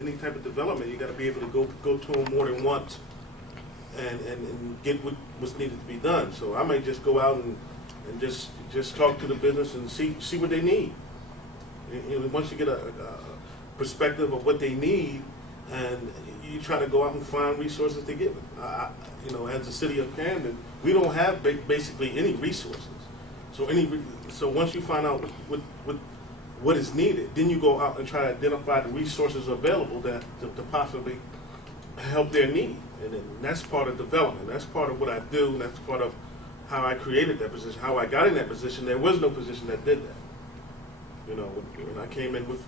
Any type of development, you got to be able to go to them more than once and get what's needed to be done. So I might just go out and just talk to the business and see what they need. You know, once you get a perspective of what they need, and you try to go out and find resources to give it. You know, as the city of Camden, we don't have basically any resources. So once you find out what is needed, then you go out and try to identify the resources available to possibly help their need. And then that's part of development. That's part of what I do. And that's part of how I created that position, how I got in that position. There was no position that did that. You know, when I came in with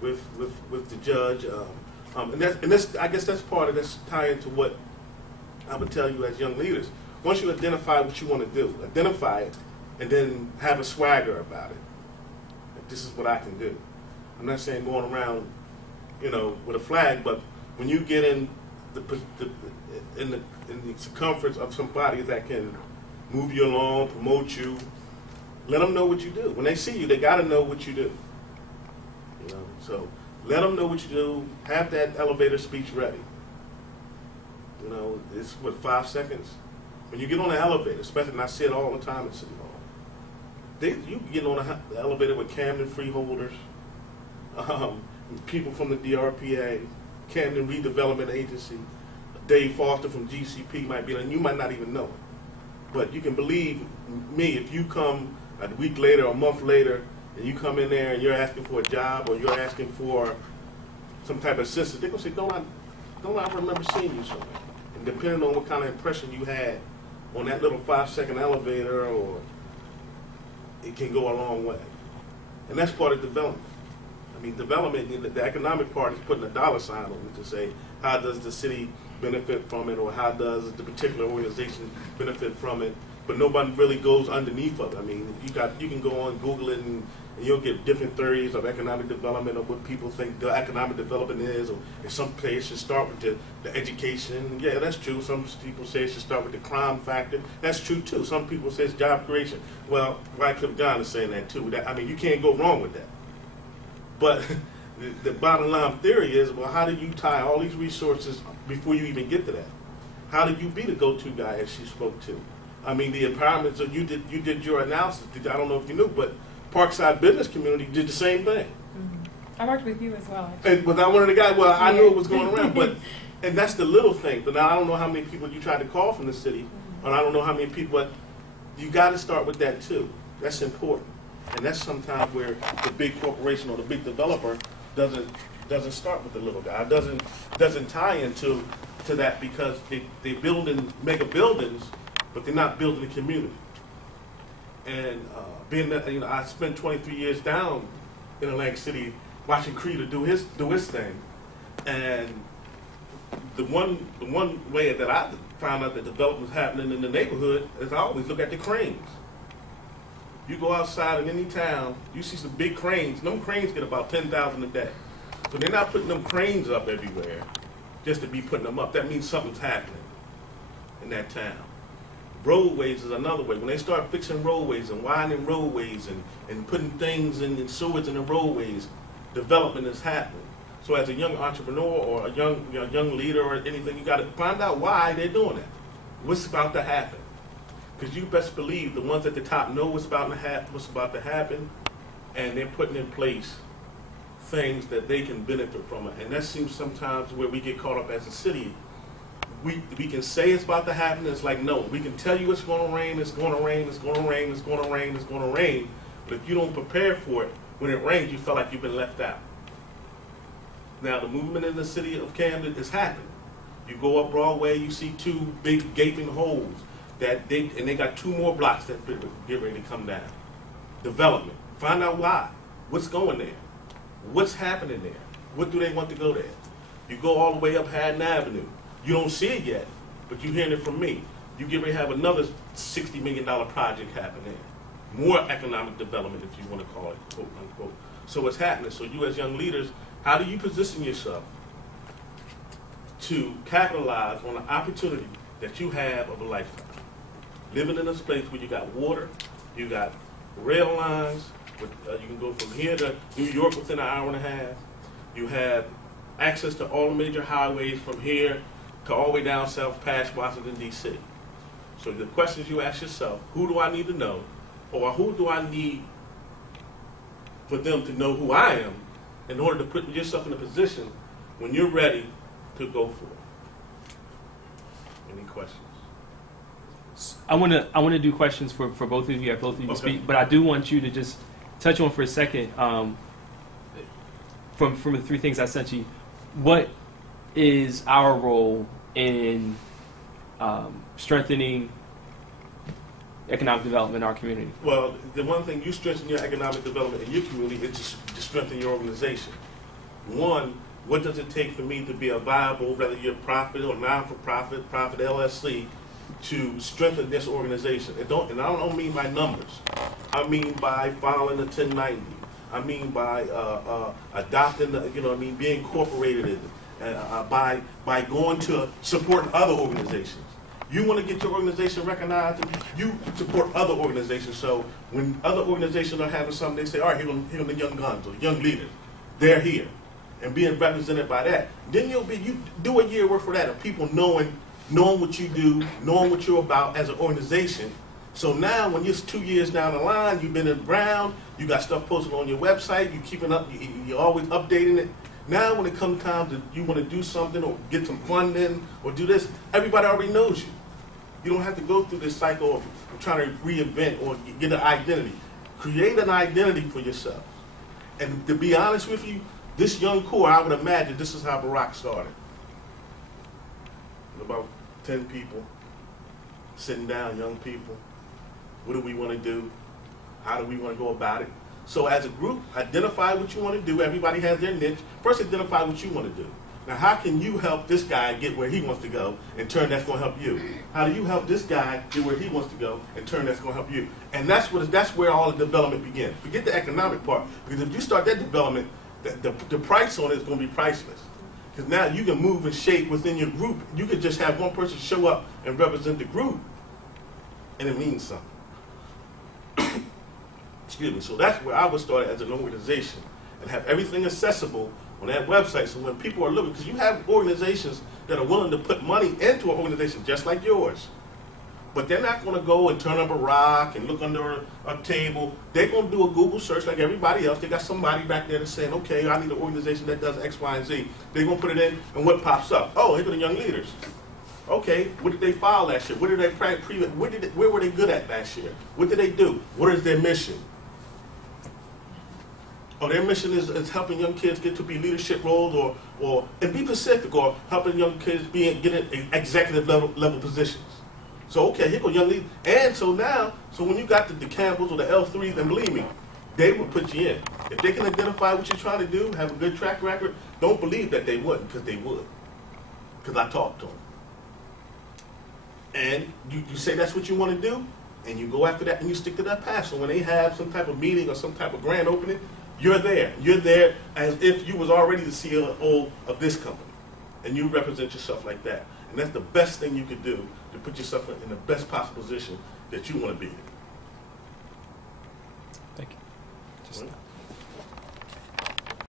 the judge, and that's I guess that's part of this tie into what I would tell you as young leaders. Once you identify what you want to do, identify it, and then have a swagger about it. This is what I can do. I'm not saying going around, you know, with a flag, but when you get in the circumference of somebody that can move you along, promote you, let them know what you do. When they see you, they got to know what you do. You know, so let them know what you do. Have that elevator speech ready. You know, it's what, 5 seconds. When you get on the elevator, especially, and I see it all the time at City Hall. You get on the elevator with Camden freeholders, people from the DRPA, Camden Redevelopment Agency, Dave Foster from GCP might be, and you might not even know it. But you can believe me, if you come a week later or a month later, and you come in there and you're asking for a job or you're asking for some type of assistance, they're going to say, don't I remember seeing you somewhere? And depending on what kind of impression you had on that little 5-second elevator, or it can go a long way. And that's part of development. I mean, development, the economic part is putting a dollar sign on it to say, how does the city benefit from it, or how does the particular organization benefit from it? But nobody really goes underneath of it. I mean, you can go on, Google it, and you'll get different theories of economic development, or what people think the economic development is, or if some place should start with the education. Yeah, that's true. Some people say it should start with the crime factor. That's true too. Some people say it's job creation. Well, Wycliffe John is saying that too. I mean, you can't go wrong with that. But the bottom line theory is, well, how do you tie all these resources before you even get to that? How do you be the go-to guy, as she spoke to? I mean, the empowerment, so you did your analysis. I don't know if you knew, but Parkside Business Community did the same thing. Mm-hmm. I worked with you as well. And was I one of the guys? Well, I knew it was going around, but and that's the little thing. But now I don't know how many people you tried to call from the city, and I don't know how many people. But you got to start with that too. That's important, and that's sometimes where the big corporation or the big developer doesn't start with the little guy. Doesn't tie into that, because they building mega buildings, but they're not building the community. And being that, you know, I spent 23 years down in Atlantic City watching Creeder do his thing, and the one way that I found out that development was happening in the neighborhood is I always look at the cranes. You go outside in any town, you see some big cranes. Them cranes get about 10,000 a day, so they're not putting them cranes up everywhere just to be putting them up. That means something's happening in that town. Roadways is another way. When they start fixing roadways and widening roadways and putting things in sewage in the roadways, development is happening. So as a young entrepreneur or a young leader or anything, you got to find out why they're doing that. What's about to happen? Because you best believe the ones at the top know what's about to happen, and they're putting in place things that they can benefit from it. And that seems sometimes where we get caught up as a city. We can say it's about to happen. It's like, no, we can tell you it's going to rain, it's going to rain, it's going to rain, it's going to rain, it's going to rain. But if you don't prepare for it, when it rains, you feel like you've been left out. Now, the movement in the city of Camden is happening. You go up Broadway, you see 2 big gaping holes and they got 2 more blocks that get ready to come down. Development. Find out why. What's going there? What's happening there? What do they want to go there? You go all the way up Haddon Avenue. You don't see it yet, but you're hearing it from me. You get ready to have another $60 million project happen there. More economic development, if you want to call it, quote unquote. So it's happening. So you as young leaders, how do you position yourself to capitalize on an opportunity that you have of a lifetime? Living in a place where you got water, you got rail lines, you can go from here to New York within an hour and a half. You have access to all the major highways from here to all the way down south past Washington, D.C. So the questions you ask yourself, who do I need to know? Or who do I need for them to know who I am in order to put yourself in a position when you're ready to go for it? Any questions? I want to do questions for both of you. Both of you to Okay. speak, but I do want you to just touch on for a second from the three things I sent you. What is our role in strengthening economic development in our community? Well, the one thing you strengthen your economic development in your community is to strengthen your organization. One, what does it take for me to be a viable, whether you're profit or non-for-profit, profit LLC, to strengthen this organization? And I don't mean by numbers. I mean by filing a 1090. I mean by adopting, being incorporated in it. By going to supporting other organizations. You want to get your organization recognized, you support other organizations. So when other organizations are having something, they say, all right, here are the young guns or young leaders. They're here. And being represented by that. Then you do a year worth for that, of people knowing what you do, knowing what you're about as an organization. So now when you're 2 years down the line, you've been in ground, you got stuff posted on your website, you're keeping up, you're always updating it. Now when it comes time to you want to do something or get some funding or do this, everybody already knows you. You don't have to go through this cycle of trying to reinvent or get an identity. Create an identity for yourself. And to be honest with you, this young core, I would imagine this is how Barack started. About 10 people, sitting down, young people. What do we want to do? How do we want to go about it? So as a group, identify what you want to do. Everybody has their niche. First, identify what you want to do. Now, how can you help this guy get where he wants to go, in turn that's going to help you? How do you help this guy get where he wants to go, in turn that's going to help you? And that's where all the development begins. Forget the economic part, because if you start that development, the price on it is going to be priceless. Because now you can move and shape within your group. You could just have one person show up and represent the group, and it means something. Excuse me. So that's where I would start as an organization and have everything accessible on that website. So when people are looking, because you have organizations that are willing to put money into an organization just like yours, but they're not going to go and turn up a rock and look under a table. They're going to do a Google search like everybody else. They got somebody back there that's saying, okay, I need an organization that does X, Y, and Z. They're going to put it in, and what pops up? Oh, here are the young leaders. Okay, what did they file last year? What did they where were they good at last year? What did they do? What is their mission? Oh, their mission is helping young kids get to be leadership roles and be Pacific, or helping young kids get in executive level positions. So okay, here go young leaders. And so now, when you got the Campbells or the L3s, then believe me, they will put you in. If they can identify what you're trying to do, have a good track record, don't believe that they wouldn't, because they would. Because I talked to them. And you say that's what you want to do, and you go after that and you stick to that path. So when they have some type of meeting or some type of grand opening, you're there. You're there as if you was already the CEO of this company. And you represent yourself like that. And that's the best thing you could do to put yourself in the best possible position that you want to be in. Thank you.